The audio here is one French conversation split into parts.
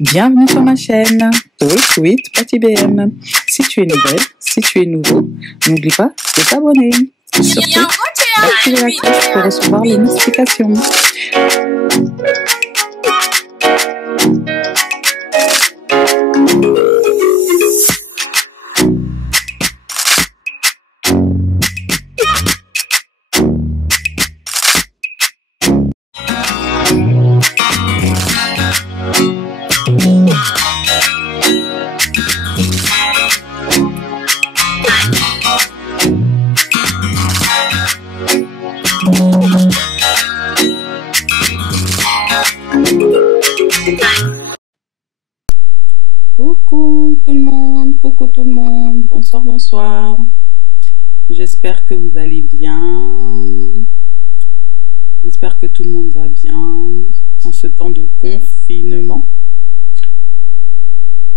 Bienvenue sur ma chaîne Talk with Patty BM. Si tu es nouvelle, si tu es nouveau, n'oublie pas de t'abonner. Surtout, activer la cloche pour recevoir les notifications. Coucou tout le monde, bonsoir. J'espère que vous allez bien. J'espère que tout le monde va bien en ce temps de confinement.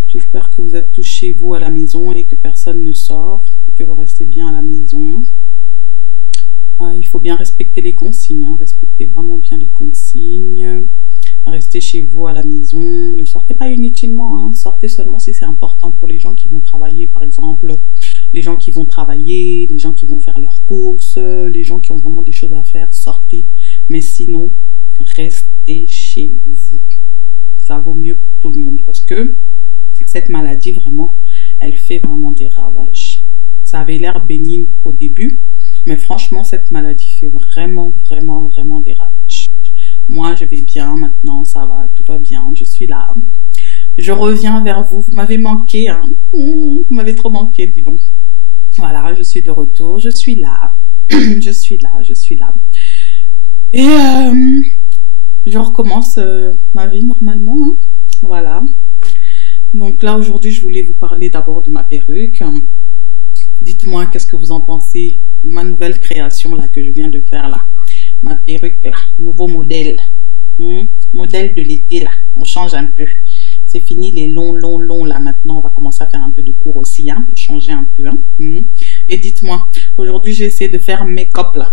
J'espère que vous êtes tous chez vous à la maison et que personne ne sort et que vous restez bien à la maison. Il faut bien respecter les consignes, respectez vraiment bien les consignes. Restez chez vous à la maison, ne sortez pas inutilement, sortez seulement si c'est important pour les gens qui vont travailler, par exemple, les gens qui vont travailler, les gens qui vont faire leurs courses, les gens qui ont vraiment des choses à faire, sortez, mais sinon, restez chez vous. Ça vaut mieux pour tout le monde, parce que cette maladie, vraiment, elle fait vraiment des ravages. Ça avait l'air bénin au début, mais franchement, cette maladie fait vraiment des ravages. Moi, je vais bien maintenant, ça va, tout va bien, je suis là. Je reviens vers vous, vous m'avez manqué, vous m'avez trop manqué, dis donc. Voilà, je suis de retour, je suis là, je suis là. Et je recommence ma vie normalement, voilà. Donc là, aujourd'hui, je voulais vous parler d'abord de ma perruque. Dites-moi, qu'est-ce que vous en pensez, ma nouvelle création là que je viens de faire là. Ma perruque là, nouveau modèle, modèle de l'été là, on change un peu, c'est fini les longs là, maintenant on va commencer à faire un peu de court aussi, pour changer un peu, Et dites-moi, aujourd'hui j'ai essayé de faire make-up là,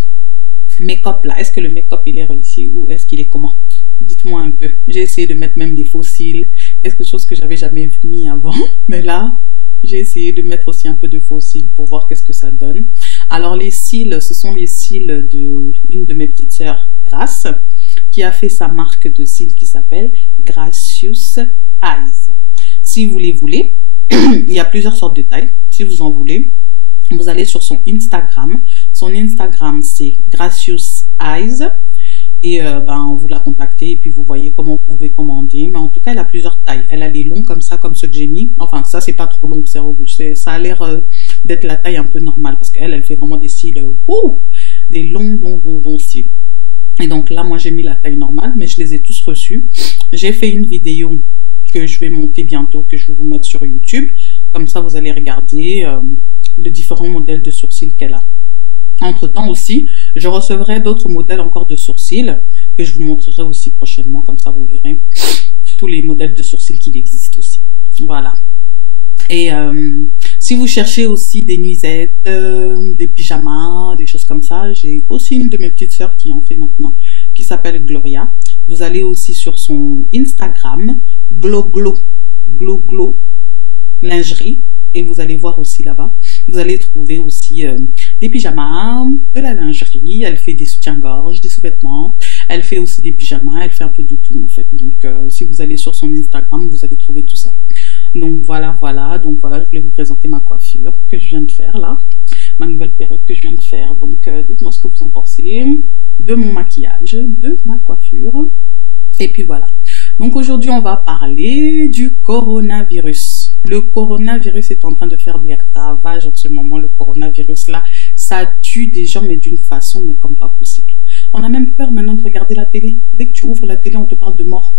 est-ce que le make-up il est réussi ou est-ce qu'il est comment? Dites-moi un peu, j'ai essayé de mettre même des faux cils, quelque chose que j'avais jamais mis avant, mais là, j'ai essayé de mettre aussi un peu de faux cils pour voir qu'est-ce que ça donne. Alors les cils, ce sont les cils d'une de mes petites sœurs, Grace, qui a fait sa marque de cils qui s'appelle Gracious Eyes. Si vous les voulez, il y a plusieurs sortes de tailles. Si vous en voulez, vous allez sur son Instagram. Son Instagram c'est Gracious Eyes. Et vous la contactez et puis vous voyez comment vous pouvez commander. Mais en tout cas, elle a plusieurs tailles. Elle a les longs comme ça, comme ceux que j'ai mis. Enfin, ça, c'est pas trop long. Ça a l'air d'être la taille un peu normale. Parce qu'elle, elle fait vraiment des cils, des longs cils. Et donc là, moi, j'ai mis la taille normale, mais je les ai tous reçus. J'ai fait une vidéo que je vais monter bientôt, que je vais vous mettre sur YouTube. Comme ça, vous allez regarder les différents modèles de sourcils qu'elle a. Entre-temps aussi, je recevrai d'autres modèles encore de sourcils que je vous montrerai aussi prochainement, comme ça vous verrez tous les modèles de sourcils qui existent aussi. Voilà. Et si vous cherchez aussi des nuisettes, des pyjamas, des choses comme ça, j'ai aussi une de mes petites sœurs qui en fait maintenant, qui s'appelle Gloria. Vous allez aussi sur son Instagram, Glow lingerie, et vous allez voir aussi là-bas. Vous allez trouver aussi des pyjamas, de la lingerie, elle fait des soutiens-gorge, des sous-vêtements, elle fait aussi des pyjamas, elle fait un peu de tout en fait. Donc si vous allez sur son Instagram, vous allez trouver tout ça. Donc voilà, je voulais vous présenter ma coiffure que je viens de faire là, ma nouvelle perruque que je viens de faire. Donc dites-moi ce que vous en pensez de mon maquillage, de ma coiffure. Et puis voilà. Donc aujourd'hui, on va parler du coronavirus. Le coronavirus est en train de faire des ravages en ce moment. Le coronavirus là, ça tue des gens, mais d'une façon, mais comme pas possible. On a même peur maintenant de regarder la télé. Dès que tu ouvres la télé, on te parle de mort.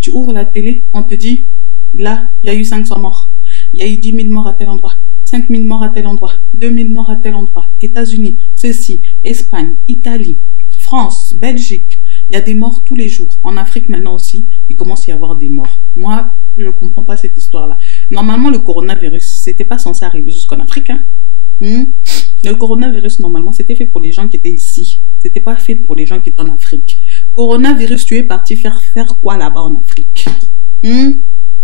Tu ouvres la télé, on te dit, là, il y a eu 500 morts. Il y a eu 10 000 morts à tel endroit. 5 000 morts à tel endroit. 2 000 morts à tel endroit. États-Unis, ceci, Espagne, Italie, France, Belgique. Il y a des morts tous les jours. En Afrique maintenant aussi, il commence à y avoir des morts. Moi, je ne comprends pas cette histoire-là. Normalement, le coronavirus, c'était pas censé arriver jusqu'en Afrique. Le coronavirus, normalement, c'était fait pour les gens qui étaient ici. C'était pas fait pour les gens qui étaient en Afrique. Coronavirus, tu es parti faire quoi là-bas en Afrique?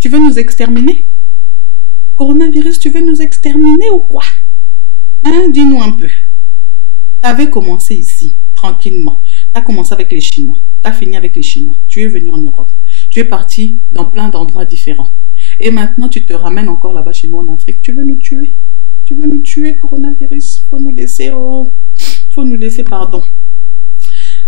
Tu veux nous exterminer? Coronavirus, tu veux nous exterminer ou quoi? Hein, dis-nous un peu. Tu avais commencé ici, tranquillement. Tu as commencé avec les Chinois. Tu as fini avec les Chinois. Tu es venu en Europe. Tu es parti dans plein d'endroits différents. Et maintenant, tu te ramènes encore là-bas chez nous en Afrique. Tu veux nous tuer? Tu veux nous tuer, coronavirus? Faut nous laisser, oh, faut nous laisser, pardon.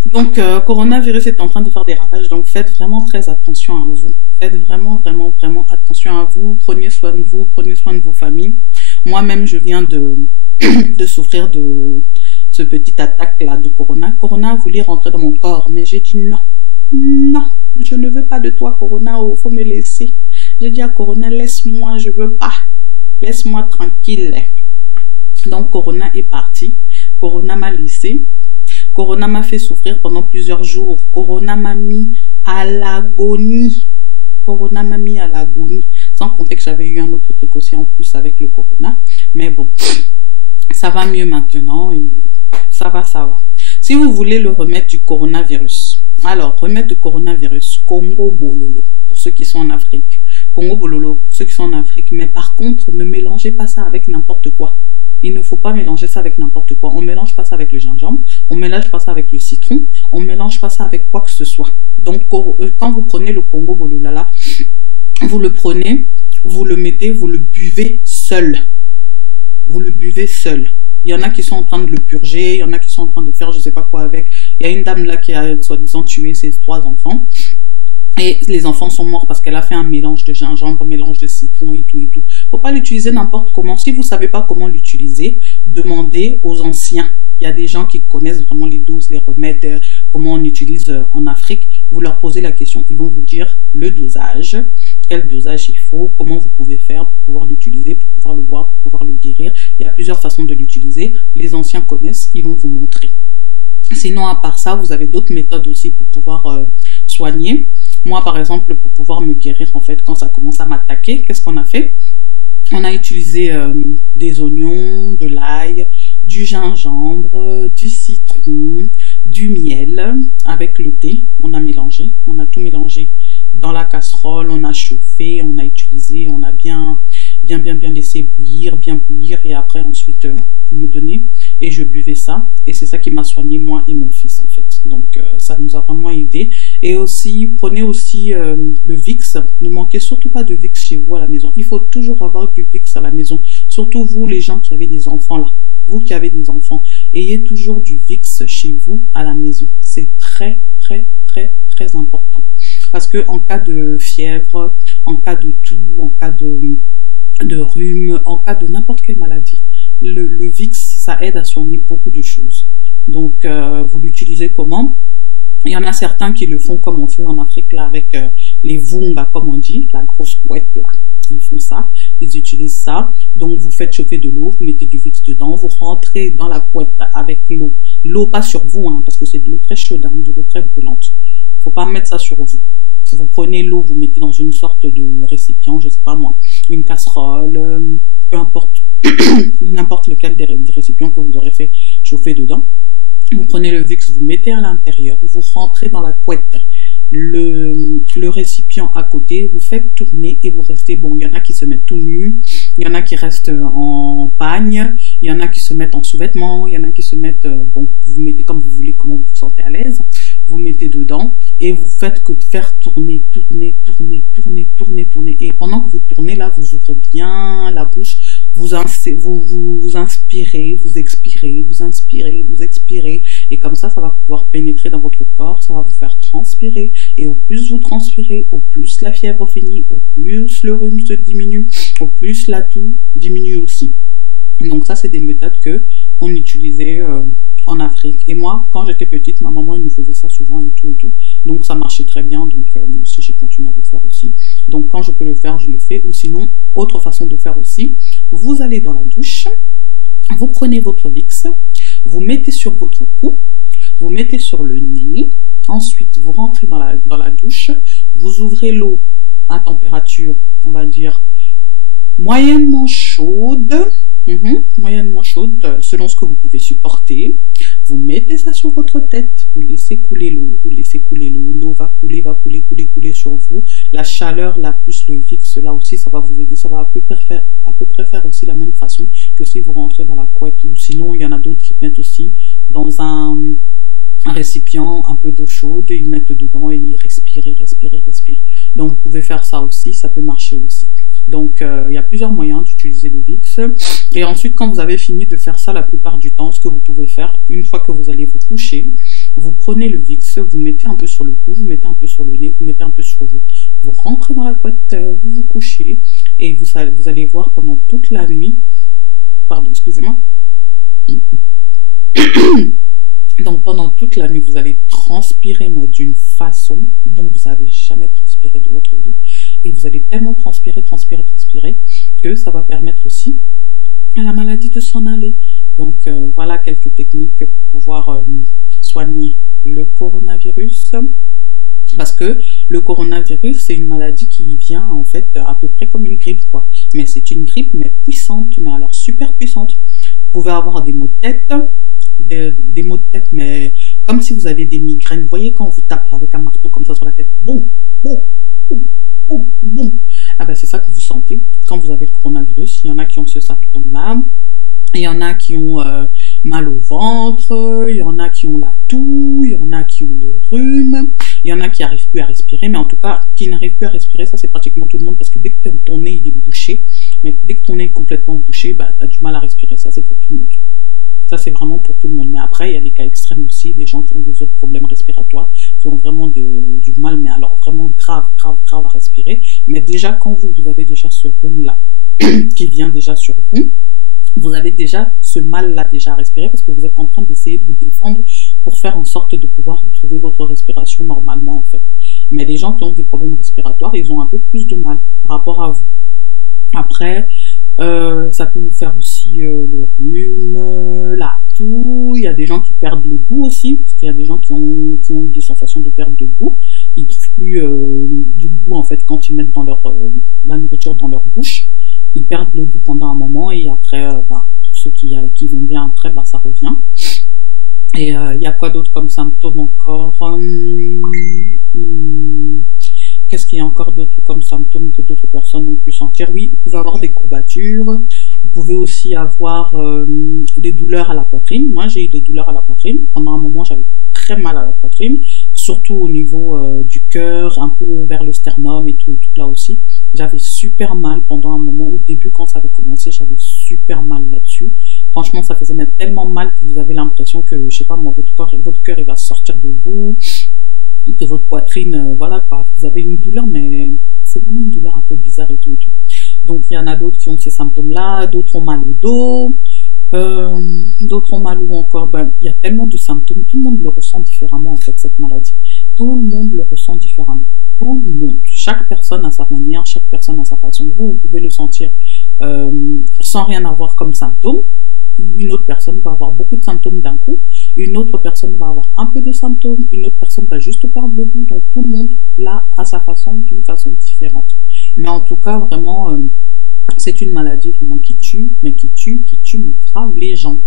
Donc, coronavirus est en train de faire des ravages. Donc, faites vraiment très attention à vous. Faites vraiment, vraiment, vraiment attention à vous. Prenez soin de vous. Prenez soin de vos familles. Moi-même, je viens de souffrir de ce petit attaque-là de Corona. Corona voulait rentrer dans mon corps, mais j'ai dit non. Non, je ne veux pas de toi, Corona. Oh, faut me laisser. J'ai dit à Corona, laisse-moi, je veux pas. Laisse-moi tranquille. Donc, Corona est parti. Corona m'a laissé. Corona m'a fait souffrir pendant plusieurs jours. Corona m'a mis à l'agonie. Corona m'a mis à l'agonie. Sans compter que j'avais eu un autre truc aussi en plus avec le Corona. Mais bon, ça va mieux maintenant et ça va, ça va. Si vous voulez le remède du coronavirus, alors, remède de coronavirus, Congo Bololo, pour ceux qui sont en Afrique. Congo Bololo, pour ceux qui sont en Afrique. Mais par contre, ne mélangez pas ça avec n'importe quoi. Il ne faut pas mélanger ça avec n'importe quoi. On ne mélange pas ça avec le gingembre, on ne mélange pas ça avec le citron, on ne mélange pas ça avec quoi que ce soit. Donc, quand vous prenez le Congo Bololala, vous le prenez, vous le mettez, vous le buvez seul. Vous le buvez seul. Il y en a qui sont en train de le purger, il y en a qui sont en train de faire je sais pas quoi avec. Il y a une dame là qui a soi-disant tué ses 3 enfants. Et les enfants sont morts parce qu'elle a fait un mélange de gingembre, un mélange de citron et tout et tout. Faut pas l'utiliser n'importe comment. Si vous savez pas comment l'utiliser, demandez aux anciens. Il y a des gens qui connaissent vraiment les doses, les remèdes, comment on utilise en Afrique. Vous leur posez la question, ils vont vous dire le dosage, quel dosage il faut, comment vous pouvez faire pour pouvoir l'utiliser, pour pouvoir le boire, pour pouvoir le guérir. Il y a plusieurs façons de l'utiliser. Les anciens connaissent, ils vont vous montrer. Sinon, à part ça, vous avez d'autres méthodes aussi pour pouvoir soigner. Moi, par exemple, pour pouvoir me guérir, en fait, quand ça commence à m'attaquer, qu'est-ce qu'on a fait? On a utilisé des oignons, de l'ail, du gingembre, du citron, du miel, avec le thé. On a mélangé, on a tout mélangé dans la casserole, on a chauffé, on a utilisé, on a bien laissé bouillir, et après, ensuite, on me donnait et je buvais ça. Et c'est ça qui m'a soigné, moi et mon fils, en fait. Donc, ça nous a vraiment aidé. Et aussi, prenez aussi le Vicks. Ne manquez surtout pas de Vicks chez vous à la maison. Il faut toujours avoir du Vicks à la maison. Surtout vous, les gens qui avez des enfants là. Vous qui avez des enfants, ayez toujours du Vicks chez vous à la maison. C'est très, très, très, très important. Parce que en cas de fièvre, en cas de toux, en cas de rhume, en cas de n'importe quelle maladie, le Vicks, ça aide à soigner beaucoup de choses. Donc, vous l'utilisez comment? Il y en a certains qui le font comme on fait en Afrique, là, avec les vunga, comme on dit, la grosse couette, là. Ils font ça, ils utilisent ça. Donc, vous faites chauffer de l'eau, vous mettez du Vicks dedans, vous rentrez dans la couette avec l'eau. L'eau, pas sur vous, hein, parce que c'est de l'eau très chaude, hein, de l'eau très brûlante. Faut pas mettre ça sur vous. Vous prenez l'eau, vous mettez dans une sorte de récipient, je sais pas moi, une casserole, peu importe, n'importe lequel des récipients que vous aurez fait chauffer dedans. Vous prenez le Vicks, vous mettez à l'intérieur, vous rentrez dans la couette, le récipient à côté, vous faites tourner et vous restez, bon, il y en a qui se mettent tout nus, il y en a qui restent en pagne, il y en a qui se mettent en sous-vêtements, il y en a qui se mettent, bon, vous mettez comme vous voulez, comment vous vous sentez à l'aise, vous mettez dedans et vous faites que faire tourner. Et pendant que vous tournez là, vous ouvrez bien la bouche, vous inspirez, vous expirez, vous inspirez, vous expirez. Et comme ça va pouvoir pénétrer dans votre corps, ça va vous faire transpirer. Et au plus vous transpirez, au plus la fièvre finit, au plus le rhume se diminue, au plus la toux diminue aussi. Donc ça, c'est des méthodes que on utilisait en Afrique. Et moi, quand j'étais petite, ma maman, elle nous faisait ça souvent et tout. Donc ça marchait très bien. Donc moi aussi, j'ai continué à le faire aussi. Donc quand je peux le faire, je le fais. Ou sinon, autre façon de faire aussi, vous allez dans la douche, vous prenez votre Vicks, vous mettez sur votre cou, vous mettez sur le nez, ensuite vous rentrez dans la douche, vous ouvrez l'eau à température, on va dire, moyennement chaude, selon ce que vous pouvez supporter. vous mettez ça sur votre tête, vous laissez couler l'eau, vous laissez couler l'eau, l'eau va couler, couler sur vous. La chaleur, là, plus le VIX, là aussi, ça va vous aider, ça va à peu près faire aussi la même façon que si vous rentrez dans la couette. Ou sinon, il y en a d'autres qui mettent aussi dans un récipient un peu d'eau chaude, ils mettent dedans et ils respirent. Donc vous pouvez faire ça aussi, ça peut marcher aussi. Donc il y a plusieurs moyens d'utiliser le VIX. Et ensuite, quand vous avez fini de faire ça, la plupart du temps, ce que vous pouvez faire, une fois que vous allez vous coucher, vous prenez le VIX, vous mettez un peu sur le cou, vous mettez un peu sur le nez, vous mettez un peu sur vous, vous rentrez dans la couette, vous vous couchez, et vous allez voir pendant toute la nuit, pardon, excusez-moi, donc pendant toute la nuit, vous allez transpirer, mais d'une façon dont vous n'avez jamais transpiré de votre vie. Et vous allez tellement transpirer, que ça va permettre aussi à la maladie de s'en aller. Donc voilà quelques techniques pour pouvoir soigner le coronavirus. Parce que le coronavirus, c'est une maladie qui vient en fait à peu près comme une grippe, quoi. Mais c'est une grippe, mais puissante, mais alors super puissante. Vous pouvez avoir des maux de tête, des maux de tête, mais comme si vous aviez des migraines. Vous voyez quand on vous tape avec un marteau comme ça sur la tête, boum, boum, boum, boum, boum. Ah ben c'est ça que vous sentez quand vous avez le coronavirus. Il y en a qui ont ce symptôme-là. Il y en a qui ont mal au ventre, il y en a qui ont la toux, il y en a qui ont le rhume, il y en a qui n'arrivent plus à respirer, mais en tout cas, qui n'arrivent plus à respirer, ça c'est pratiquement tout le monde, parce que dès que ton nez il est bouché, mais dès que ton nez est complètement bouché, bah, tu as du mal à respirer, ça c'est pour tout le monde. Ça c'est vraiment pour tout le monde, mais après il y a les cas extrêmes aussi, des gens qui ont des autres problèmes respiratoires, qui ont vraiment du mal, mais alors vraiment grave à respirer. Mais déjà quand vous avez déjà ce rhume-là, qui vient déjà sur vous, vous avez déjà ce mal-là déjà à respirer parce que vous êtes en train d'essayer de vous défendre pour faire en sorte de pouvoir retrouver votre respiration normalement en fait. Mais les gens qui ont des problèmes respiratoires, ils ont un peu plus de mal par rapport à vous. Après, ça peut vous faire aussi le rhume, la toux, il y a des gens qui perdent le goût aussi, parce qu'il y a des gens qui ont eu des sensations de perte de goût. Ils ne trouvent plus du goût en fait quand ils mettent dans la nourriture dans leur bouche. Ils perdent le goût pendant un moment et après, pour ceux qui vont bien après, ça revient. Et il y a quoi d'autre comme symptômes encore? Qu'est-ce qu'il y a encore d'autre comme symptômes que d'autres personnes ont pu sentir? Oui, vous pouvez avoir des courbatures, vous pouvez aussi avoir des douleurs à la poitrine. Moi, j'ai eu des douleurs à la poitrine. Pendant un moment, j'avais très mal à la poitrine, surtout au niveau du cœur, un peu vers le sternum et tout là aussi. J'avais super mal pendant un moment. Au début, quand ça avait commencé, j'avais super mal là-dessus. Franchement, ça faisait même tellement mal que vous avez l'impression que, je sais pas moi, votre cœur il va sortir de vous, que votre poitrine, voilà quoi. Vous avez une douleur, mais c'est vraiment une douleur un peu bizarre et tout et tout. Donc, il y en a d'autres qui ont ces symptômes-là, d'autres ont mal au dos, d'autres ont mal où encore. Il y a tellement de symptômes, tout le monde le ressent différemment en fait, cette maladie. Tout le monde le ressent différemment. Tout le monde, chaque personne a sa manière, chaque personne a sa façon. Vous pouvez le sentir sans rien avoir comme symptômes. Une autre personne va avoir beaucoup de symptômes d'un coup, une autre personne va avoir un peu de symptômes, une autre personne va juste perdre le goût. Donc tout le monde là à sa façon, d'une façon différente. Mais en tout cas, vraiment, c'est une maladie vraiment qui tue, mais grave les gens.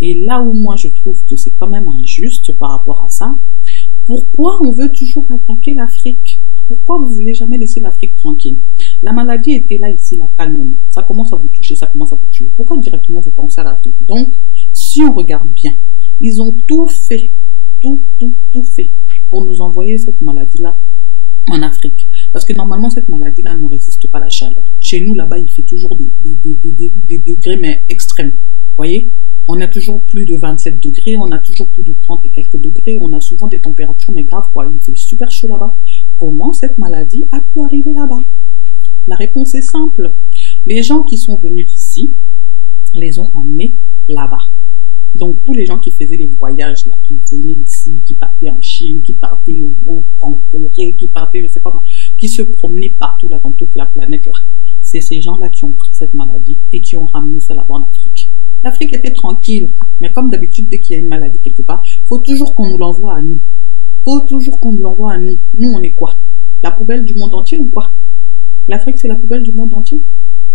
Et là où moi je trouve que c'est quand même injuste par rapport à ça, pourquoi on veut toujours attaquer l'Afrique? Pourquoi vous voulez jamais laisser l'Afrique tranquille? La maladie était là, ici, là, calmement. Ça commence à vous toucher, ça commence à vous tuer. Pourquoi directement vous pensez à l'Afrique? Donc, si on regarde bien, ils ont tout fait, tout fait pour nous envoyer cette maladie-là en Afrique. Parce que normalement, cette maladie-là ne résiste pas à la chaleur. Chez nous, là-bas, il fait toujours des degrés, mais extrêmes. Vous voyez? On a toujours plus de 27 degrés, on a toujours plus de 30 et quelques degrés, on a souvent des températures, mais grave quoi, il fait super chaud là-bas. Comment cette maladie a pu arriver là-bas? La réponse est simple. Les gens qui sont venus d'ici les ont ramenés là-bas. Donc tous les gens qui faisaient les voyages, là, qui venaient ici, qui partaient en Chine, qui partaient en Corée, qui partaient, je sais pas moi, qui se promenaient partout là, dans toute la planète là. C'est ces gens-là qui ont pris cette maladie et qui ont ramené ça là-bas en Afrique. L'Afrique était tranquille, mais comme d'habitude, dès qu'il y a une maladie quelque part, il faut toujours qu'on nous l'envoie à nous. Faut toujours qu'on nous l'envoie à nous. Nous, on est quoi? La poubelle du monde entier ou quoi? L'Afrique, c'est la poubelle du monde entier.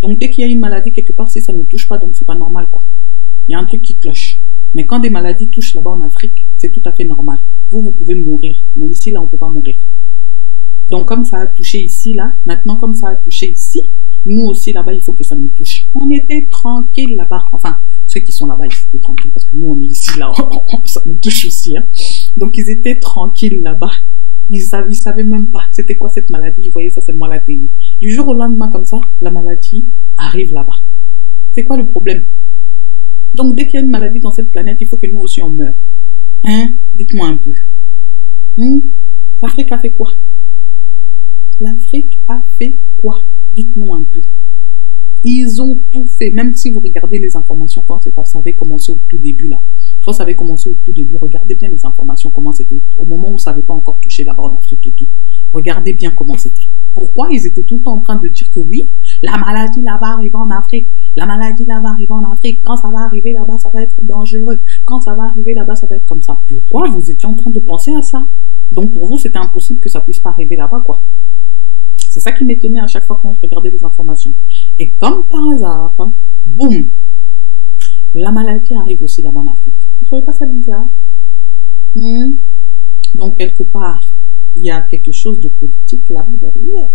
Donc, dès qu'il y a une maladie quelque part, si ça ne nous touche pas, donc c'est pas normal, quoi. Il y a un truc qui cloche. Mais quand des maladies touchent là-bas en Afrique, c'est tout à fait normal. Vous pouvez mourir, mais ici, là, on ne peut pas mourir. Donc, comme ça a touché ici, là, maintenant, comme ça a touché ici, nous aussi, là-bas, il faut que ça nous touche. On était tranquille là-bas. Enfin, ceux qui sont là-bas, ils étaient tranquilles parce que nous, on est ici, là, ça nous touche aussi. Hein. Donc, ils étaient tranquilles là-bas. Ils savaient même pas c'était quoi cette maladie. Ils voyaient ça seulement à la télé. Du jour au lendemain, comme ça, la maladie arrive là-bas. C'est quoi le problème? Donc, dès qu'il y a une maladie dans cette planète, il faut que nous aussi, on meure. Hein? Dites-moi un peu. L'Afrique a fait quoi? L'Afrique a fait quoi? Dites-nous un peu. Ils ont tout fait. Même si vous regardez les informations quand ça avait commencé au tout début là. Quand ça avait commencé au tout début, regardez bien les informations, comment c'était. Au moment où ça n'avait pas encore touché là-bas en Afrique et tout. Regardez bien comment c'était. Pourquoi ils étaient tout le temps en train de dire que oui, la maladie là-bas arrive en Afrique. La maladie là-bas arrive en Afrique. Quand ça va arriver là-bas, ça va être dangereux. Quand ça va arriver là-bas, ça va être comme ça. Pourquoi vous étiez en train de penser à ça? Donc pour vous, c'était impossible que ça puisse pas arriver là-bas, quoi. C'est ça qui m'étonnait à chaque fois quand je regardais les informations. Et comme par hasard, boum, la maladie arrive aussi là-bas en Afrique. Vous ne trouvez pas ça bizarre? Donc quelque part, il y a quelque chose de politique là-bas derrière.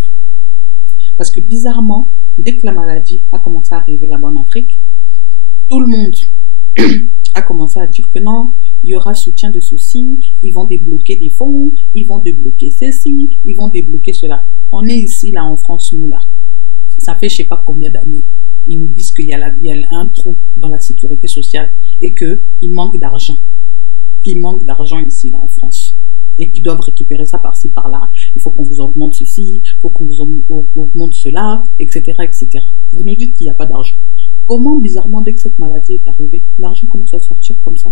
Parce que bizarrement, dès que la maladie a commencé à arriver là-bas en Afrique, tout le monde a commencé à dire que non, il y aura soutien de ceci, ils vont débloquer des fonds, ils vont débloquer ceci, ils vont débloquer cela. On est ici, là, en France, nous, là. Ça fait je ne sais pas combien d'années. Ils nous disent qu'il y a un trou dans la sécurité sociale et qu'il manque d'argent. Il manque d'argent ici, là, en France. Et qu'ils doivent récupérer ça par-ci, par-là. Il faut qu'on vous augmente ceci, il faut qu'on vous augmente cela, etc., etc. Vous nous dites qu'il n'y a pas d'argent. Comment, bizarrement, dès que cette maladie est arrivée, l'argent commence à sortir comme ça?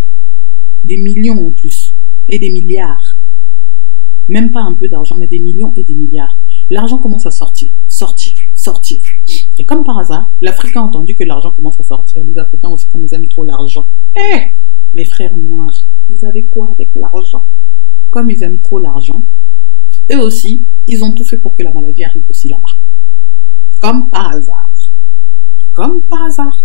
Des millions en plus. Et des milliards. Même pas un peu d'argent, mais des millions et des milliards. L'argent commence à sortir, sortir, sortir. Et comme par hasard, l'Afrique a entendu que l'argent commence à sortir. Les Africains aussi, comme ils aiment trop l'argent. Mes frères noirs, vous avez quoi avec l'argent? Comme ils aiment trop l'argent, eux aussi, ils ont tout fait pour que la maladie arrive aussi là-bas. Comme par hasard. Comme par hasard.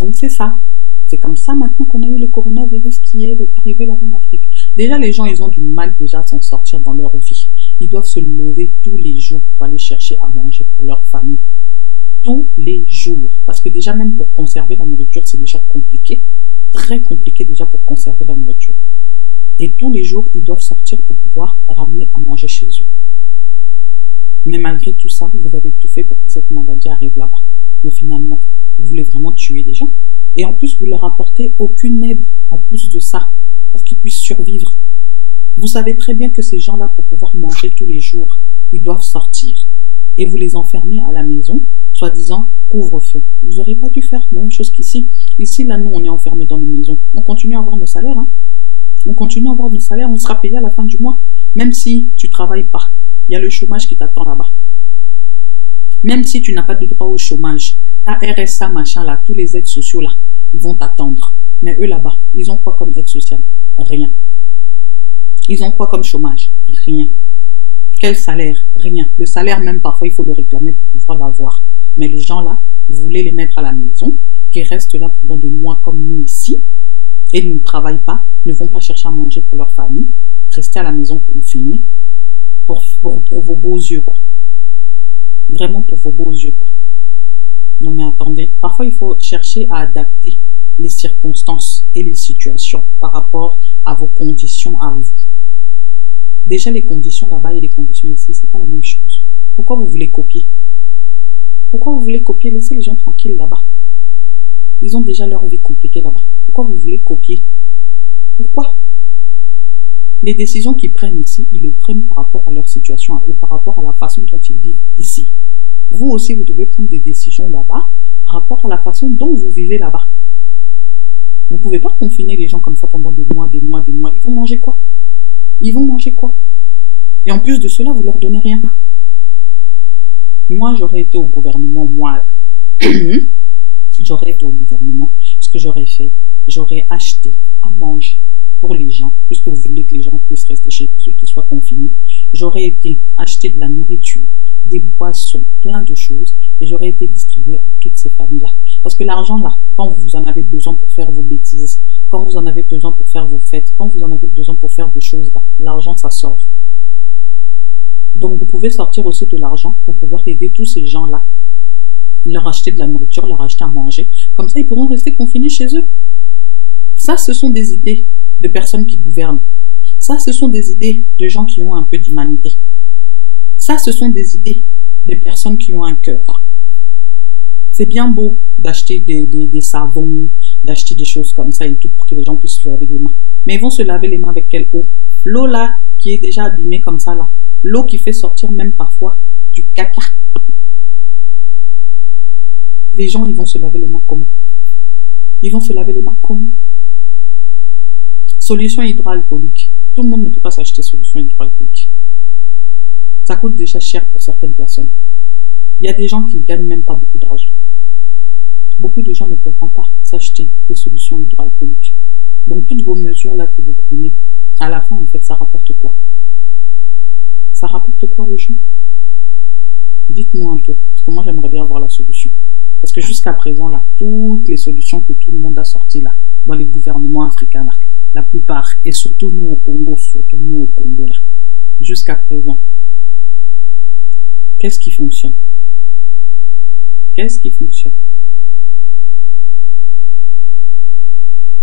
Donc c'est ça. C'est comme ça maintenant qu'on a eu le coronavirus qui est arrivé là-bas en Afrique. Déjà, les gens, ils ont du mal déjà à s'en sortir dans leur vie. Ils doivent se lever tous les jours pour aller chercher à manger pour leur famille. Tous les jours. Parce que déjà, même pour conserver la nourriture, c'est déjà compliqué. Très compliqué déjà pour conserver la nourriture. Et tous les jours, ils doivent sortir pour pouvoir ramener à manger chez eux. Mais malgré tout ça, vous avez tout fait pour que cette maladie arrive là-bas. Mais finalement, vous voulez vraiment tuer les gens. Et en plus, vous leur apportez aucune aide en plus de ça pour qu'ils puissent survivre. Vous savez très bien que ces gens-là, pour pouvoir manger tous les jours, ils doivent sortir. Et vous les enfermez à la maison, soi-disant couvre-feu. Vous n'aurez pas dû faire la même chose qu'ici. Ici, là, nous, on est enfermés dans nos maisons. On continue à avoir nos salaires. Hein. On continue à avoir nos salaires. On sera payé à la fin du mois. Même si tu ne travailles pas. Il y a le chômage qui t'attend là-bas. Même si tu n'as pas de droit au chômage, ta RSA, machin, là, tous les aides sociaux, là, ils vont t'attendre. Mais eux, là-bas, ils ont quoi comme aide sociale? Rien. Ils ont quoi comme chômage? Rien. Quel salaire? Rien. Le salaire, même parfois, il faut le réclamer pour pouvoir l'avoir. Mais les gens là, vous voulez les mettre à la maison, qui restent là pendant des mois comme nous ici, et ne travaillent pas, ne vont pas chercher à manger pour leur famille, rester à la maison confinés, pour vos beaux yeux, quoi. Vraiment pour vos beaux yeux, quoi. Non mais attendez, parfois il faut chercher à adapter les circonstances et les situations par rapport à vos conditions à vous. Déjà les conditions là-bas et les conditions ici, c'est pas la même chose. Pourquoi vous voulez copier? Pourquoi vous voulez copier? Laissez les gens tranquilles là-bas. Ils ont déjà leur vie compliquée là-bas. Pourquoi vous voulez copier? Pourquoi? Les décisions qu'ils prennent ici, ils le prennent par rapport à leur situation à eux, par rapport à la façon dont ils vivent ici. Vous aussi, vous devez prendre des décisions là-bas par rapport à la façon dont vous vivez là-bas. Vous ne pouvez pas confiner les gens comme ça pendant des mois, des mois, des mois. Ils vont manger quoi? Ils vont manger quoi? Et en plus de cela, vous leur donnez rien. Moi, j'aurais été au gouvernement, moi, là. J'aurais été au gouvernement. Ce que j'aurais fait, j'aurais acheté à manger pour les gens, puisque vous voulez que les gens puissent rester chez eux, qu'ils soient confinés. J'aurais été acheter de la nourriture, des boissons, plein de choses, et j'aurais été distribué à toutes ces familles-là. Parce que l'argent, là, quand vous en avez besoin pour faire vos bêtises, quand vous en avez besoin pour faire vos fêtes, quand vous en avez besoin pour faire vos choses, là, l'argent, ça sort. Donc, vous pouvez sortir aussi de l'argent pour pouvoir aider tous ces gens-là, leur acheter de la nourriture, leur acheter à manger. Comme ça, ils pourront rester confinés chez eux. Ça, ce sont des idées de personnes qui gouvernent. Ça, ce sont des idées de gens qui ont un peu d'humanité. Ça, ce sont des idées de personnes qui ont un cœur. C'est bien beau d'acheter des savons, d'acheter des choses comme ça et tout pour que les gens puissent se laver les mains. Mais ils vont se laver les mains avec quelle eau? L'eau là, qui est déjà abîmée comme ça là. L'eau qui fait sortir même parfois du caca. Les gens, ils vont se laver les mains comment? Ils vont se laver les mains comment? Solution hydroalcoolique. Tout le monde ne peut pas s'acheter solution hydroalcoolique. Ça coûte déjà cher pour certaines personnes. Il y a des gens qui ne gagnent même pas beaucoup d'argent. Beaucoup de gens ne peuvent pas s'acheter des solutions hydroalcooliques. Donc toutes vos mesures là que vous prenez, à la fin en fait ça rapporte quoi? Ça rapporte quoi aux gens? Dites-moi un peu, parce que moi j'aimerais bien avoir la solution. Parce que jusqu'à présent là, toutes les solutions que tout le monde a sorties là, dans les gouvernements africains là, la plupart, et surtout nous au Congo là, jusqu'à présent, qu'est-ce qui fonctionne? Qu'est-ce qui fonctionne?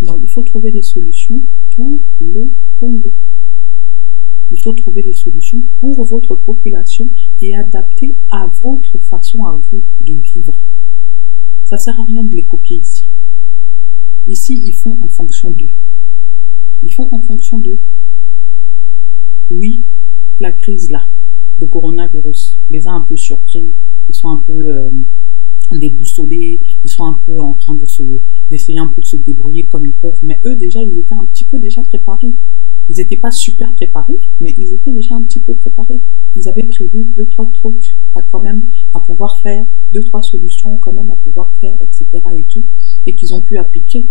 Donc il faut trouver des solutions pour le Congo. Il faut trouver des solutions pour votre population et adapter à votre façon à vous de vivre. Ça ne sert à rien de les copier ici. Ici, ils font en fonction d'eux. Ils font en fonction d'eux. Oui, la crise là, de coronavirus, les a un peu surpris. Ils sont un peu déboussolés. Ils sont un peu en train d'essayer un peu de se débrouiller comme ils peuvent. Mais eux, déjà, ils étaient un petit peu déjà préparés. Ils n'étaient pas super préparés, mais ils étaient déjà un petit peu préparés. Ils avaient prévu 2-3 trucs quand même à pouvoir faire, 2-3 solutions quand même à pouvoir faire, etc. et tout, et qu'ils ont pu appliquer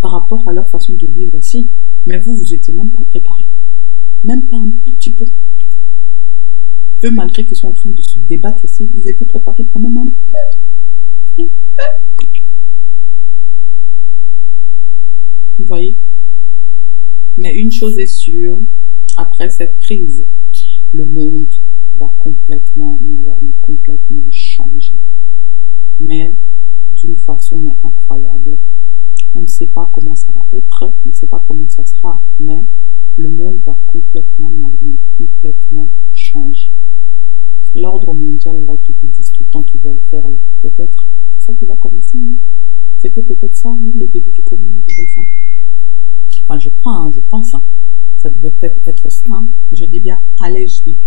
par rapport à leur façon de vivre ici. Mais vous, vous n'étiez même pas préparés. Même pas un tout petit peu. Eux, malgré qu'ils sont en train de se débattre ici, ils étaient préparés quand même un peu. Vous voyez? Mais une chose est sûre, après cette crise, le monde va complètement, mais complètement changer. Mais d'une façon incroyable. On ne sait pas comment ça va être, on ne sait pas comment ça sera, mais le monde va complètement, complètement changer. L'ordre mondial là qui vous disent tout le temps qu'ils veulent faire là, peut-être, c'est ça qui va commencer. Hein. C'était peut-être ça, hein, le début du coronavirus. Hein. Enfin, je crois, hein, je pense. Hein. Ça devait peut-être être ça. Hein. Je dis bien, allégerie.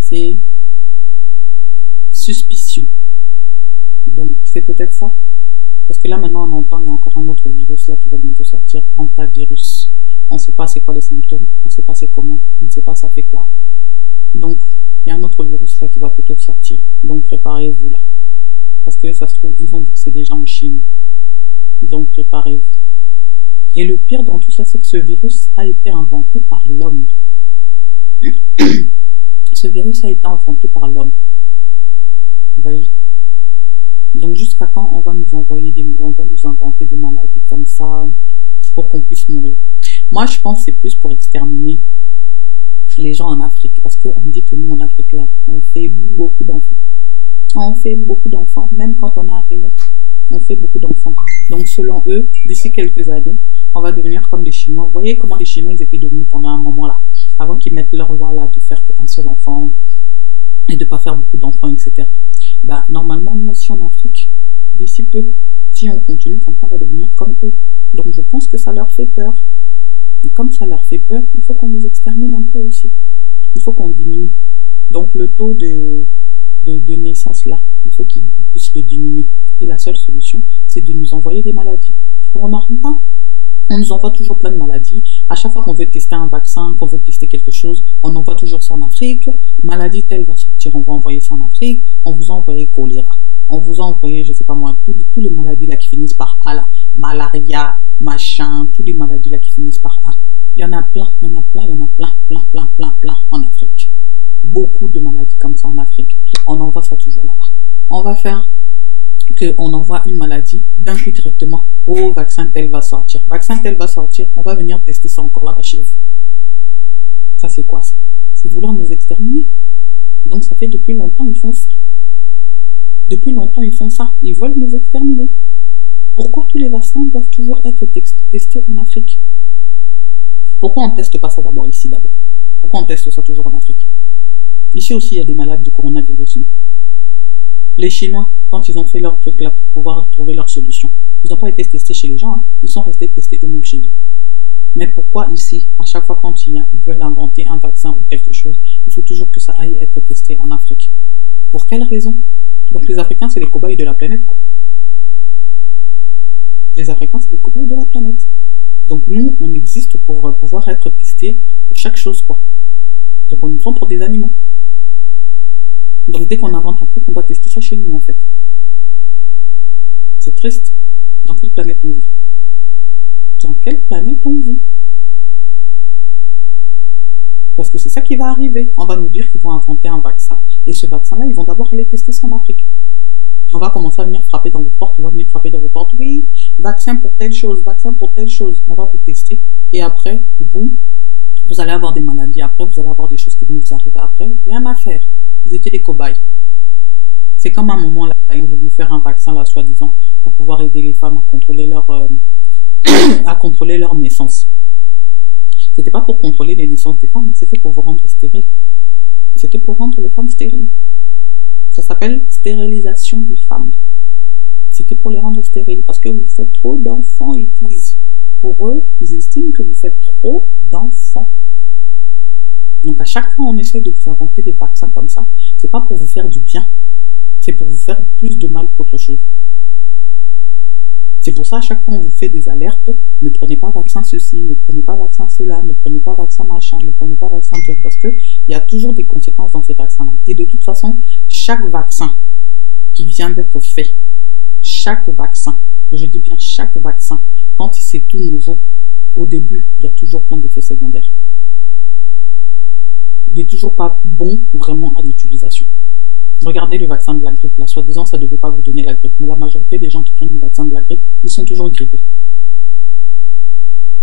C'est suspicion. Donc, c'est peut-être ça. Parce que là, maintenant, on entend, il y a encore un autre virus là qui va bientôt sortir, hantavirus. On ne sait pas c'est quoi les symptômes, on ne sait pas c'est comment, on ne sait pas ça fait quoi. Donc, il y a un autre virus là qui va peut-être sortir. Donc, préparez-vous là. Parce que ça se trouve, ils ont dit que c'est déjà en Chine. Donc, préparez-vous. Et le pire dans tout ça, c'est que ce virus a été inventé par l'homme. Ce virus a été inventé par l'homme. Vous voyez? Donc jusqu'à quand on va nous envoyer on va nous inventer des maladies comme ça pour qu'on puisse mourir? Moi, je pense que c'est plus pour exterminer les gens en Afrique. Parce qu'on dit que nous, en Afrique, là, on fait beaucoup d'enfants. On fait beaucoup d'enfants, même quand on n'a rien. On fait beaucoup d'enfants. Donc selon eux, d'ici quelques années, on va devenir comme les Chinois. Vous voyez comment les Chinois ils étaient devenus pendant un moment là, avant qu'ils mettent leur loi là de faire qu'un seul enfant et de ne pas faire beaucoup d'enfants, etc. Bah, normalement, nous aussi en Afrique, d'ici peu, si on continue comme ça, on va devenir comme eux. Donc je pense que ça leur fait peur. Et comme ça leur fait peur, il faut qu'on nous extermine un peu aussi. Il faut qu'on diminue. Donc le taux de naissance là, il faut qu'ils puissent le diminuer. Et la seule solution, c'est de nous envoyer des maladies. Vous ne remarquez pas? On nous envoie toujours plein de maladies. À chaque fois qu'on veut tester un vaccin, qu'on veut tester quelque chose, on envoie toujours ça en Afrique. Maladie telle va sortir, on va envoyer ça en Afrique. On vous a envoyé choléra. On vous a envoyé, je sais pas moi, tous les maladies là qui finissent par A là. Malaria, machin, tous les maladies là qui finissent par A. Il y en a plein, il y en a plein, il y en a plein en Afrique. Beaucoup de maladies comme ça en Afrique. On envoie ça toujours là-bas. On va faire qu'on envoie une maladie d'un coup directement, oh, vaccin tel va sortir. Vaccin tel va sortir, on va venir tester ça encore là-bas chez vous. Ça, c'est quoi ça? C'est vouloir nous exterminer. Donc, ça fait depuis longtemps, ils font ça. Depuis longtemps, ils font ça. Ils veulent nous exterminer. Pourquoi tous les vaccins doivent toujours être testés en Afrique? Pourquoi on ne teste pas ça d'abord ici d'abord? Pourquoi on teste ça toujours en Afrique? Ici aussi, il y a des malades de coronavirus. Non? Les Chinois, quand ils ont fait leur truc là pour pouvoir trouver leur solution, ils n'ont pas été testés chez les gens, hein. Ils sont restés testés eux-mêmes chez eux. Mais pourquoi ici, à chaque fois quand ils veulent inventer un vaccin ou quelque chose, il faut toujours que ça aille être testé en Afrique? Pour quelle raison? Donc les Africains, c'est les cobayes de la planète, quoi. Les Africains, c'est les cobayes de la planète. Donc nous, on existe pour pouvoir être testés pour chaque chose, quoi. Donc on nous prend pour des animaux. Donc dès qu'on invente un truc, on doit tester ça chez nous, en fait. C'est triste. Dans quelle planète on vit? Dans quelle planète on vit? Parce que c'est ça qui va arriver. On va nous dire qu'ils vont inventer un vaccin. Et ce vaccin-là, ils vont d'abord aller tester ça en Afrique. On va commencer à venir frapper dans vos portes. On va venir frapper dans vos portes. Oui, vaccin pour telle chose, vaccin pour telle chose. On va vous tester. Et après, vous allez avoir des maladies. Après, vous allez avoir des choses qui vont vous arriver après. Rien à faire. Vous étiez des cobayes. C'est comme à un moment là, ils ont voulu faire un vaccin là, soi-disant, pour pouvoir aider les femmes à contrôler leur naissance. C'était pas pour contrôler les naissances des femmes, c'était pour vous rendre stériles. C'était pour rendre les femmes stériles. Ça s'appelle stérilisation des femmes. C'était pour les rendre stériles, parce que vous faites trop d'enfants, ils disent. Pour eux, ils estiment que vous faites trop d'enfants. Donc à chaque fois, on essaie de vous inventer des vaccins comme ça. C'est pas pour vous faire du bien. C'est pour vous faire plus de mal qu'autre chose. C'est pour ça, à chaque fois, on vous fait des alertes. Ne prenez pas vaccin ceci, ne prenez pas vaccin cela, ne prenez pas vaccin machin, ne prenez pas vaccin truc. Parce qu'il y a toujours des conséquences dans ces vaccins-là. Et de toute façon, chaque vaccin qui vient d'être fait, chaque vaccin, je dis bien chaque vaccin, quand c'est tout nouveau, au début, il y a toujours plein d'effets secondaires. Il n'est toujours pas bon vraiment à l'utilisation. Regardez le vaccin de la grippe, là, soi-disant, ça ne devait pas vous donner la grippe. Mais la majorité des gens qui prennent le vaccin de la grippe, ils sont toujours grippés.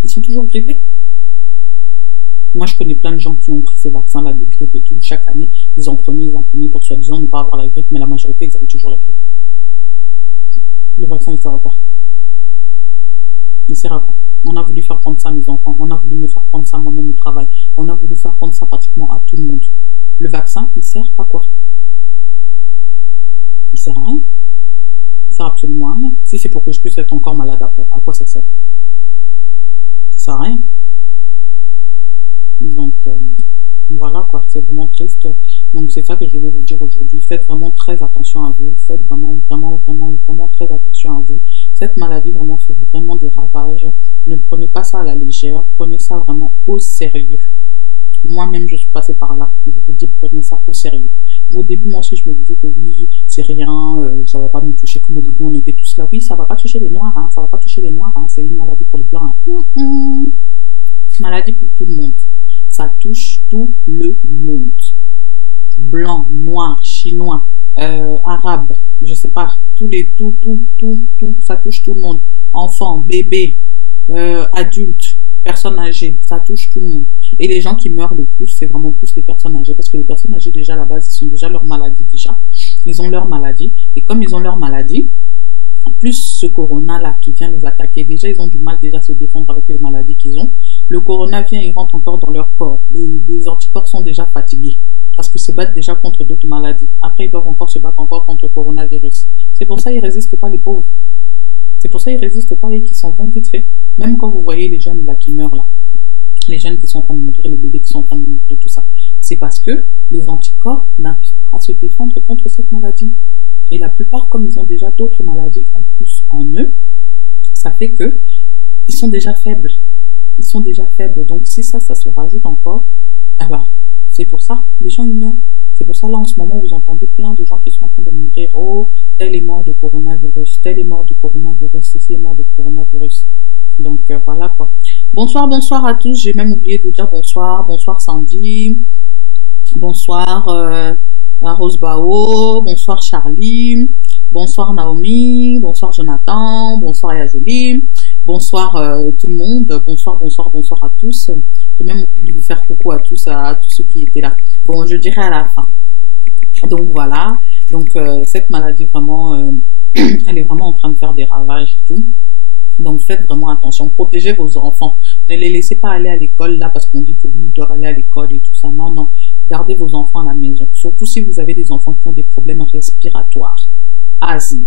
Ils sont toujours grippés. Moi, je connais plein de gens qui ont pris ces vaccins-là de grippe et tout. Chaque année, ils en prenaient pour soi-disant ne pas avoir la grippe, mais la majorité, ils avaient toujours la grippe. Le vaccin, il sert à quoi? Il sert à quoi? On a voulu faire prendre ça à mes enfants. On a voulu me faire prendre ça moi-même au travail. On a voulu faire prendre ça pratiquement à tout le monde. Le vaccin, il sert à quoi? Il sert à rien. Il sert absolument à rien. Si c'est pour que je puisse être encore malade après, à quoi ça sert? Ça sert à rien. Donc, voilà quoi, c'est vraiment triste. Donc, c'est ça que je voulais vous dire aujourd'hui. Faites vraiment très attention à vous. Faites vraiment très attention à vous. Cette maladie vraiment fait vraiment des ravages. Ne prenez pas ça à la légère. Prenez ça vraiment au sérieux. Moi-même, je suis passée par là. Je vous dis, prenez ça au sérieux. Au début, moi aussi, je me disais que oui, c'est rien, ça va pas nous toucher. Comme au début, on était tous là. Oui, ça va pas toucher les noirs, hein, ça va pas toucher les noirs, hein, c'est une maladie pour les blancs. Hein. Maladie pour tout le monde. Ça touche tout le monde. Blanc, noir, chinois, arabe, je sais pas, tout, ça touche tout le monde. Enfants, bébés, adultes, personnes âgées, ça touche tout le monde. Et les gens qui meurent le plus, c'est vraiment plus les personnes âgées. Parce que les personnes âgées, déjà, à la base, ils ont déjà leur maladie, déjà. Ils ont leur maladie. Et comme ils ont leur maladie, plus ce corona-là qui vient les attaquer, déjà, ils ont du mal déjà à se défendre avec les maladies qu'ils ont. Le corona vient, il rentre encore dans leur corps. Les anticorps sont déjà fatigués. Parce qu'ils se battent déjà contre d'autres maladies. Après, ils doivent encore se battre encore contre le coronavirus. C'est pour ça qu'ils ne résistent pas, les pauvres. C'est pour ça qu'ils ne résistent pas et qu'ils s'en vont vite fait. Même quand vous voyez les jeunes là qui meurent là. Les jeunes qui sont en train de mourir, les bébés qui sont en train de mourir, tout ça. C'est parce que les anticorps n'arrivent pas à se défendre contre cette maladie. Et la plupart, comme ils ont déjà d'autres maladies en plus en eux, ça fait que ils sont déjà faibles. Ils sont déjà faibles. Donc si ça se rajoute encore, eh ben, c'est pour ça, les gens ils meurent. C'est pour ça là en ce moment, vous entendez plein de gens qui sont en train de mourir. Oh, tel est mort de coronavirus, tel est mort de coronavirus, ceci est mort de coronavirus. Donc voilà quoi. Bonsoir à tous. J'ai même oublié de vous dire bonsoir. Bonsoir Sandy. Bonsoir à Rose Bao. Bonsoir Charlie. Bonsoir Naomi, bonsoir Jonathan, bonsoir Yajolie, bonsoir tout le monde, bonsoir à tous. J'ai même oublié de vous faire coucou à tous ceux qui étaient là. Bon, je dirai à la fin. Donc voilà, donc cette maladie vraiment, elle est vraiment en train de faire des ravages et tout. Donc faites vraiment attention, protégez vos enfants. Ne les laissez pas aller à l'école là parce qu'on dit que oui, ils doivent aller à l'école et tout ça. Non, non, gardez vos enfants à la maison. Surtout si vous avez des enfants qui ont des problèmes respiratoires, asthme,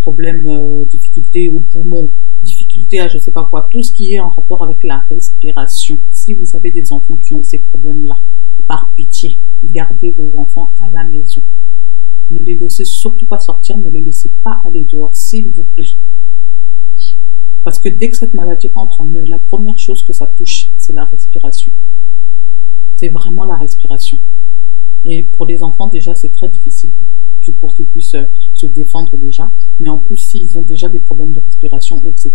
problèmes, difficultés au poumon, difficultés à je sais pas quoi, tout ce qui est en rapport avec la respiration. Si vous avez des enfants qui ont ces problèmes-là, par pitié, gardez vos enfants à la maison. Ne les laissez surtout pas sortir, ne les laissez pas aller dehors, s'il vous plaît. Parce que dès que cette maladie entre en eux, la première chose que ça touche, c'est la respiration. C'est vraiment la respiration. Et pour les enfants, déjà, c'est très difficile pour qu'ils puissent se défendre déjà. Mais en plus, s'ils ont déjà des problèmes de respiration, etc.,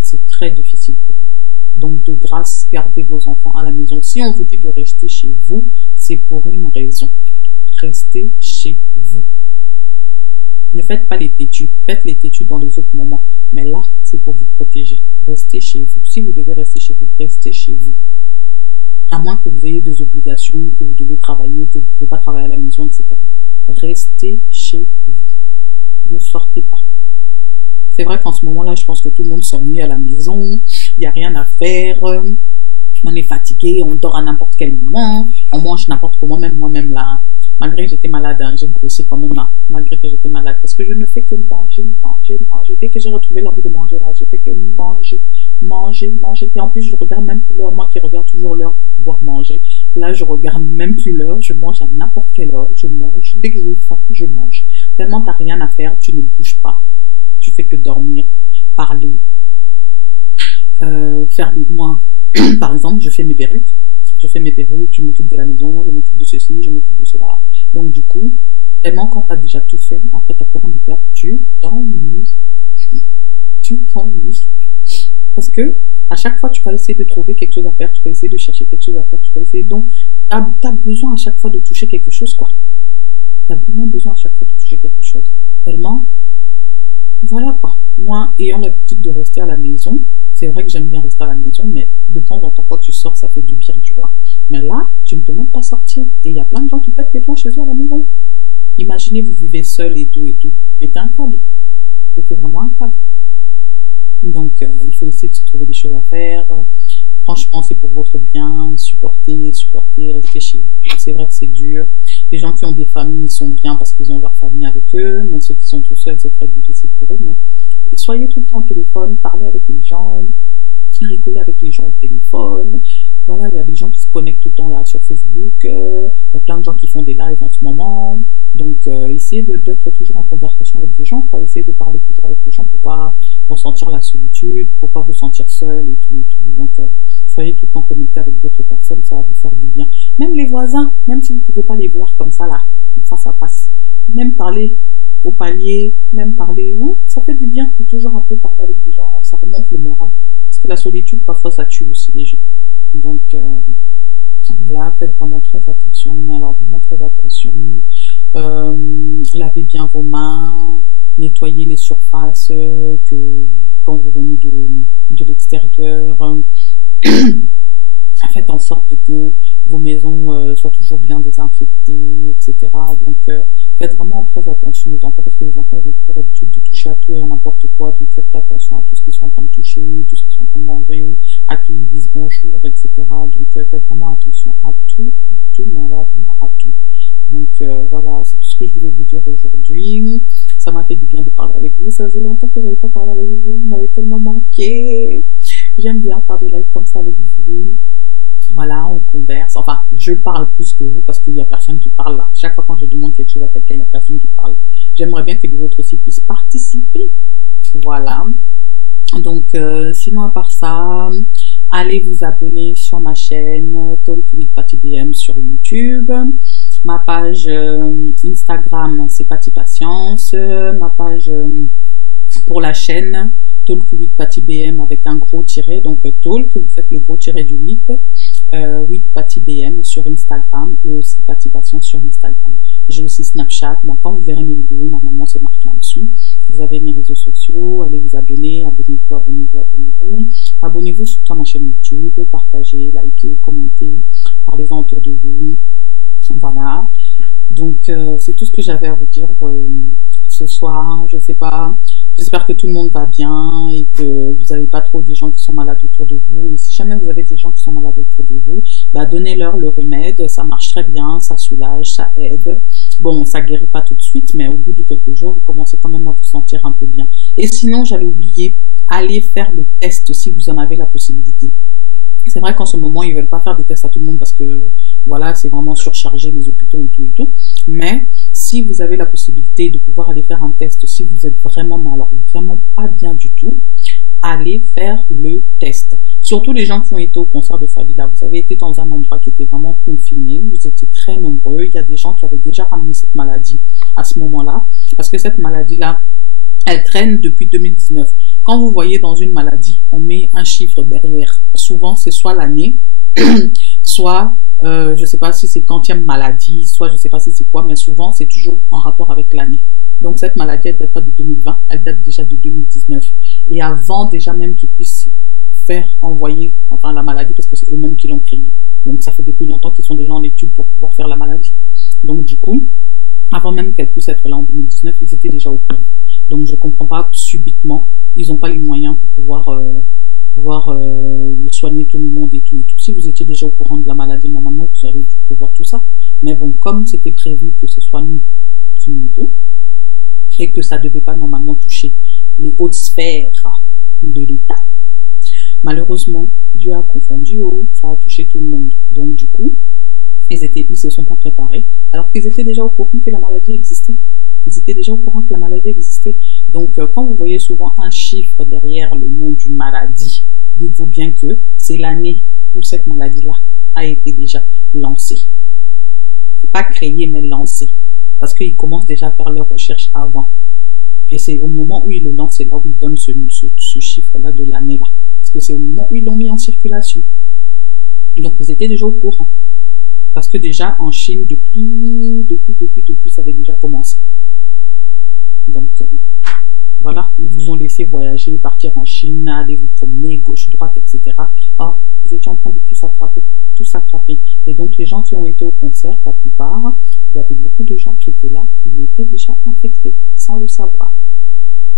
c'est très difficile pour eux. Donc, de grâce, gardez vos enfants à la maison. Si on vous dit de rester chez vous, c'est pour une raison. Restez chez vous. Ne faites pas les têtus. Faites les têtus dans les autres moments. Mais là, c'est pour vous protéger. Restez chez vous. Si vous devez rester chez vous, restez chez vous. À moins que vous ayez des obligations, que vous devez travailler, que vous ne pouvez pas travailler à la maison, etc. Restez chez vous. Ne sortez pas. C'est vrai qu'en ce moment-là, je pense que tout le monde s'ennuie à la maison. Il n'y a rien à faire. On est fatigué, on dort à n'importe quel moment. On mange n'importe comment, même moi-même là. Malgré que j'étais malade, hein, j'ai grossi quand même là, malgré que j'étais malade, parce que je ne fais que manger. Dès que j'ai retrouvé l'envie de manger là, je fais que manger. Et en plus, je regarde même plus l'heure, moi qui regarde toujours l'heure pour pouvoir manger. Là, je regarde même plus l'heure, je mange à n'importe quelle heure, je mange. Dès que j'ai faim, je mange. Tellement tu n'as rien à faire, tu ne bouges pas. Tu fais que dormir, parler, faire des... Moi, par exemple, je fais mes perruques. Je m'occupe de la maison, je m'occupe de ceci, je m'occupe de cela. Donc du coup, tellement quand tu as déjà tout fait, après tu n'as plus rien à faire, tu t'ennuies. Parce que à chaque fois, tu vas essayer de trouver quelque chose à faire, tu vas essayer de chercher quelque chose à faire, tu vas essayer... Donc, tu as besoin à chaque fois de toucher quelque chose, quoi. Tu as vraiment besoin à chaque fois de toucher quelque chose. Tellement, voilà quoi. Moi, ayant l'habitude de rester à la maison, c'est vrai que j'aime bien rester à la maison, mais de temps en temps, quand tu sors, ça fait du bien, tu vois. Mais là, tu ne peux même pas sortir. Et il y a plein de gens qui pètent les plombs chez eux à la maison. Imaginez, vous vivez seul et tout. Pétez un câble. Pétez vraiment un câble. Donc, il faut essayer de se trouver des choses à faire. Franchement, c'est pour votre bien. Supportez, restez chez vous. C'est vrai que c'est dur. Les gens qui ont des familles, ils sont bien parce qu'ils ont leur famille avec eux. Mais ceux qui sont tout seuls, c'est très difficile pour eux. Mais soyez tout le temps au téléphone, parlez avec les gens, rigolez avec les gens au téléphone. Voilà, il y a des gens qui se connectent tout le temps là sur Facebook. Il y a plein de gens qui font des lives en ce moment. Donc, essayez d'être toujours en conversation avec des gens, quoi. Essayez de parler toujours avec les gens pour pas ressentir la solitude, pour pas vous sentir seul et tout. Donc, soyez tout le temps connecté avec d'autres personnes, ça va vous faire du bien. Même les voisins, même si vous ne pouvez pas les voir comme ça là, face à face. Même parler au palier, même parler, ça fait du bien de toujours un peu parler avec des gens, ça remonte le moral. Parce que la solitude, parfois, ça tue aussi les gens. Donc, voilà, faites vraiment très attention, mais alors vraiment très attention. Lavez bien vos mains, nettoyez les surfaces quand vous venez de l'extérieur. Faites en sorte que vos maisons soient toujours bien désinfectées, etc. Donc, faites vraiment très attention aux enfants, parce que les enfants ont toujours l'habitude de toucher à tout et à n'importe quoi. Donc, faites attention à tout ce qu'ils sont en train de toucher, tout ce qu'ils sont en train de manger, à qui ils disent bonjour, etc. Donc, faites vraiment attention à tout, mais alors vraiment à tout. Donc, voilà, c'est tout ce que je voulais vous dire aujourd'hui. Ça m'a fait du bien de parler avec vous. Ça faisait longtemps que je n'avais pas parlé avec vous. Vous m'avez tellement manqué. J'aime bien faire des lives comme ça avec vous. Voilà, on converse. Enfin, je parle plus que vous parce qu'il n'y a personne qui parle là. Chaque fois quand je demande quelque chose à quelqu'un, il n'y a personne qui parle. J'aimerais bien que les autres aussi puissent participer. Voilà. Donc, sinon, à part ça, allez vous abonner sur ma chaîne Talk with Patty BM sur YouTube. Ma page Instagram, c'est Patty Patience. Ma page pour la chaîne Talk with Patty BM avec un gros tiret. Donc, Talk, vous faites le gros tiret du 8. oui, Patty BM sur Instagram et aussi Patty Passion sur Instagram. J'ai aussi Snapchat. Bah, quand vous verrez mes vidéos, normalement c'est marqué en dessous. Vous avez mes réseaux sociaux, allez vous abonner, abonnez-vous, abonnez-vous, abonnez-vous. Abonnez-vous surtout à ma chaîne YouTube, partagez, likez, commentez, parlez-en autour de vous. Voilà. Donc c'est tout ce que j'avais à vous dire ce soir. Je sais pas. J'espère que tout le monde va bien et que vous n'avez pas trop des gens qui sont malades autour de vous. Et si jamais vous avez des gens qui sont malades autour de vous, bah donnez-leur le remède. Ça marche très bien, ça soulage, ça aide. Bon, ça guérit pas tout de suite, mais au bout de quelques jours, vous commencez quand même à vous sentir un peu bien. Et sinon, j'allais oublier, allez faire le test si vous en avez la possibilité. C'est vrai qu'en ce moment, ils ne veulent pas faire des tests à tout le monde parce que, voilà, c'est vraiment surchargé les hôpitaux et tout et tout. Mais si vous avez la possibilité de pouvoir aller faire un test, si vous êtes vraiment, mais alors vraiment pas bien du tout, allez faire le test. Surtout les gens qui ont été au concert de Falila. Vous avez été dans un endroit qui était vraiment confiné. Vous étiez très nombreux. Il y a des gens qui avaient déjà ramené cette maladie à ce moment-là. Parce que cette maladie-là, elle traîne depuis 2019. Quand vous voyez dans une maladie, on met un chiffre derrière. Souvent, c'est soit l'année, soit, je ne sais pas si c'est quantième maladie, soit je ne sais pas si c'est quoi, mais souvent, c'est toujours en rapport avec l'année. Donc, cette maladie, elle ne date pas de 2020, elle date déjà de 2019. Et avant déjà même qu'ils puissent faire envoyer, enfin, la maladie, parce que c'est eux-mêmes qui l'ont créée. Donc, ça fait depuis longtemps qu'ils sont déjà en études pour pouvoir faire la maladie. Donc, du coup, avant même qu'elle puisse être là en 2019, ils étaient déjà au courant. Donc, je ne comprends pas subitement. Ils n'ont pas les moyens pour pouvoir soigner tout le monde et tout et tout. Si vous étiez déjà au courant de la maladie, normalement, vous auriez dû prévoir tout ça. Mais bon, comme c'était prévu que ce soit nous qui mourrons, et que ça ne devait pas normalement toucher les hautes sphères de l'État, malheureusement, Dieu a confondu, ça a touché tout le monde. Donc, du coup, ils ne se sont pas préparés, alors qu'ils étaient déjà au courant que la maladie existait. Ils étaient déjà au courant que la maladie existait. Donc, quand vous voyez souvent un chiffre derrière le nom d'une maladie, dites-vous bien que c'est l'année où cette maladie-là a été déjà lancée. Pas créée, mais lancée. Parce qu'ils commencent déjà à faire leurs recherches avant. Et c'est au moment où ils le lancent, c'est là où ils donnent ce chiffre-là de l'année-là. Parce que c'est au moment où ils l'ont mis en circulation. Donc, ils étaient déjà au courant. Parce que déjà, en Chine, depuis, ça avait déjà commencé. Donc, voilà, ils vous ont laissé voyager, partir en Chine, aller vous promener, gauche, droite, etc. Or, vous étiez en train de tout s'attraper. Et donc, les gens qui ont été au concert, la plupart, il y avait beaucoup de gens qui étaient là, qui étaient déjà infectés, sans le savoir.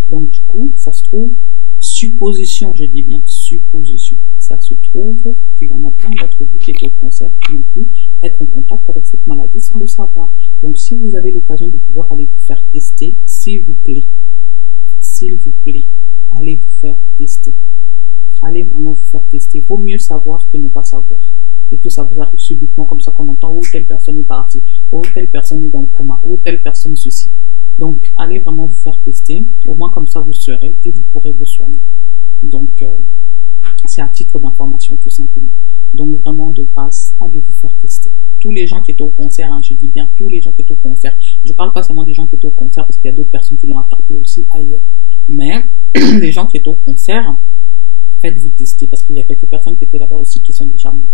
Donc, du coup, ça se trouve, supposition, je dis bien supposition, ça se trouve qu'il y en a plein d'entre vous qui étaient au concert, qui ont pu être en contact avec cette maladie sans le savoir. Donc, si vous avez l'occasion de pouvoir aller vous faire tester, s'il vous plaît, allez vous faire tester. Allez vraiment vous faire tester. Vaut mieux savoir que ne pas savoir. Et que ça vous arrive subitement, comme ça qu'on entend, oh, telle personne est partie, oh, telle personne est dans le coma, oh, telle personne ceci. Donc, allez vraiment vous faire tester. Au moins, comme ça, vous serez et vous pourrez vous soigner. Donc, c'est à titre d'information, tout simplement. Donc, vraiment, de grâce, allez vous faire tester. Tous les gens qui étaient au concert, hein, je dis bien tous les gens qui étaient au concert. Je ne parle pas seulement des gens qui étaient au concert, parce qu'il y a d'autres personnes qui l'ont attrapé aussi ailleurs. Mais, les gens qui étaient au concert, faites-vous tester, parce qu'il y a quelques personnes qui étaient là-bas aussi qui sont déjà mortes.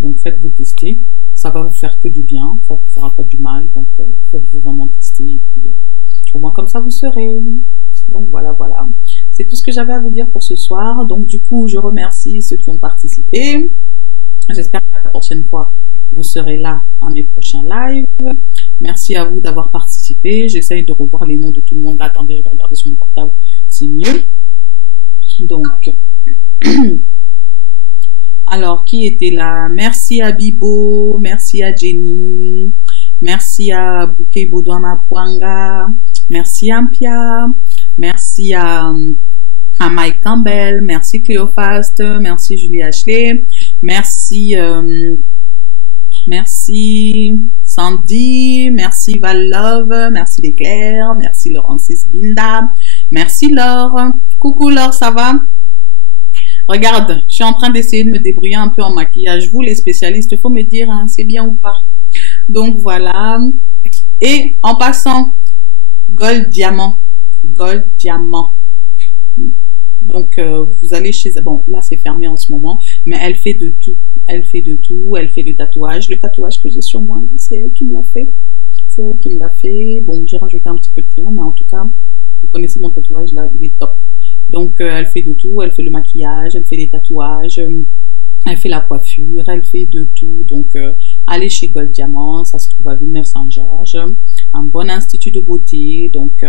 Donc, faites-vous tester. Ça va vous faire que du bien, ça ne vous fera pas du mal. Donc, faites-vous vraiment tester. Et puis, au moins, comme ça, vous serez. Donc, voilà, voilà. C'est tout ce que j'avais à vous dire pour ce soir. Donc, du coup, je remercie ceux qui ont participé. J'espère que la prochaine fois, vous serez là à mes prochains lives. Merci à vous d'avoir participé. J'essaye de revoir les noms de tout le monde. Là, attendez, je vais regarder sur mon portable. C'est mieux. Donc, alors, qui était là? Merci à Bibo, merci à Jenny, merci à Bouquet Baudouana Pouanga, merci à Mpia, merci à Mike Campbell, merci Cléophast, merci Julie Ashley, merci, merci Sandy, merci Val Love, merci L'éclair, merci Laurencis Binda, merci Laure. Coucou Laure, ça va? Regarde, je suis en train d'essayer de me débrouiller un peu en maquillage. Vous, les spécialistes, il faut me dire, hein, c'est bien ou pas. Donc, voilà. Et en passant, Gold Diamant. Gold Diamant. Donc, vous allez chez... Bon, là, c'est fermé en ce moment, mais elle fait de tout. Elle fait de tout, elle fait le tatouage. Le tatouage que j'ai sur moi, là, c'est elle qui me l'a fait. C'est elle qui me l'a fait. Bon, j'ai rajouté un petit peu de crayon, mais en tout cas, vous connaissez mon tatouage, là, il est top. Donc, elle fait de tout. Elle fait le maquillage, elle fait des tatouages, elle fait la coiffure, elle fait de tout. Donc, allez chez Gold Diamant, ça se trouve à Villeneuve-Saint-Georges. Un bon institut de beauté. Donc,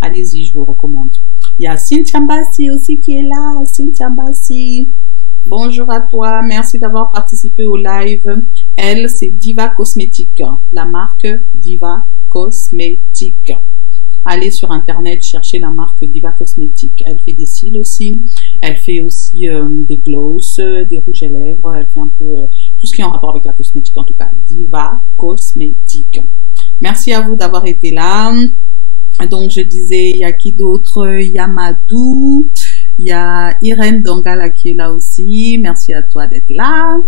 allez-y, je vous le recommande. Il y a Cynthia Mbassi aussi qui est là. Cynthia Mbassi. Bonjour à toi, merci d'avoir participé au live. Elle, c'est Diva Cosmétique, la marque Diva Cosmétique. Allez sur internet, chercher la marque Diva Cosmétique. Elle fait des cils aussi, elle fait aussi des gloss, des rouges à lèvres, elle fait un peu tout ce qui est en rapport avec la cosmétique en tout cas. Diva Cosmétique. Merci à vous d'avoir été là. Donc je disais, il y a qui d'autre? Il y a Madou. Il y a Irène Dongala qui est là aussi. Merci à toi d'être là.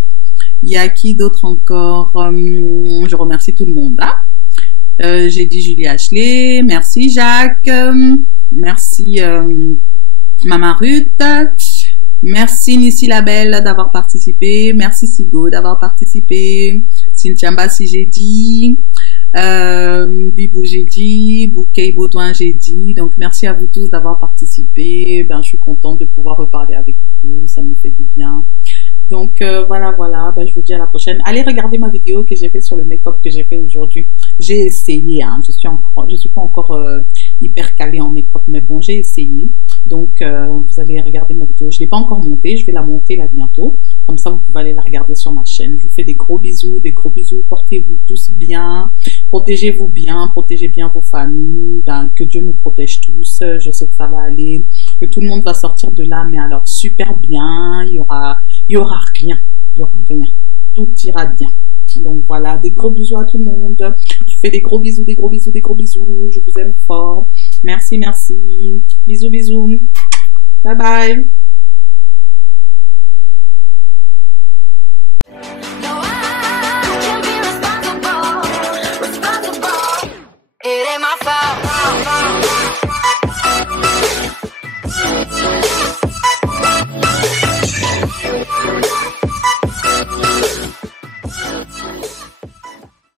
Il y a qui d'autre encore? Je remercie tout le monde. Hein? J'ai dit Julie Ashley. Merci Jacques. Merci Mama Ruth. Merci Nissi Labelle d'avoir participé. Merci Sigo d'avoir participé. Cynthia Mbassi, j'ai dit. Bibou, j'ai dit. Bouquet Baudouin, j'ai dit. Donc merci à vous tous d'avoir participé. Ben, je suis contente de pouvoir reparler avec vous, ça me fait du bien. Donc voilà, ben, je vous dis à la prochaine. Allez regarder ma vidéo que j'ai fait sur le make-up que j'ai fait aujourd'hui. J'ai essayé, hein. Je suis pas encore hyper calée en make-up, mais bon, j'ai essayé. Donc vous allez regarder ma vidéo. Je l'ai pas encore montée, je vais la monter là bientôt. Comme ça, vous pouvez aller la regarder sur ma chaîne. Je vous fais des gros bisous, des gros bisous. Portez-vous tous bien, protégez-vous bien, protégez bien vos familles. Ben, que Dieu nous protège tous. Je sais que ça va aller, que tout le monde va sortir de là, mais alors super bien. Il y aura rien, tout ira bien. Donc voilà, des gros bisous à tout le monde. Je vous fais des gros bisous, des gros bisous, des gros bisous. Je vous aime fort. Merci, merci. Bisous, bisous. Bye bye. It ain't my fault.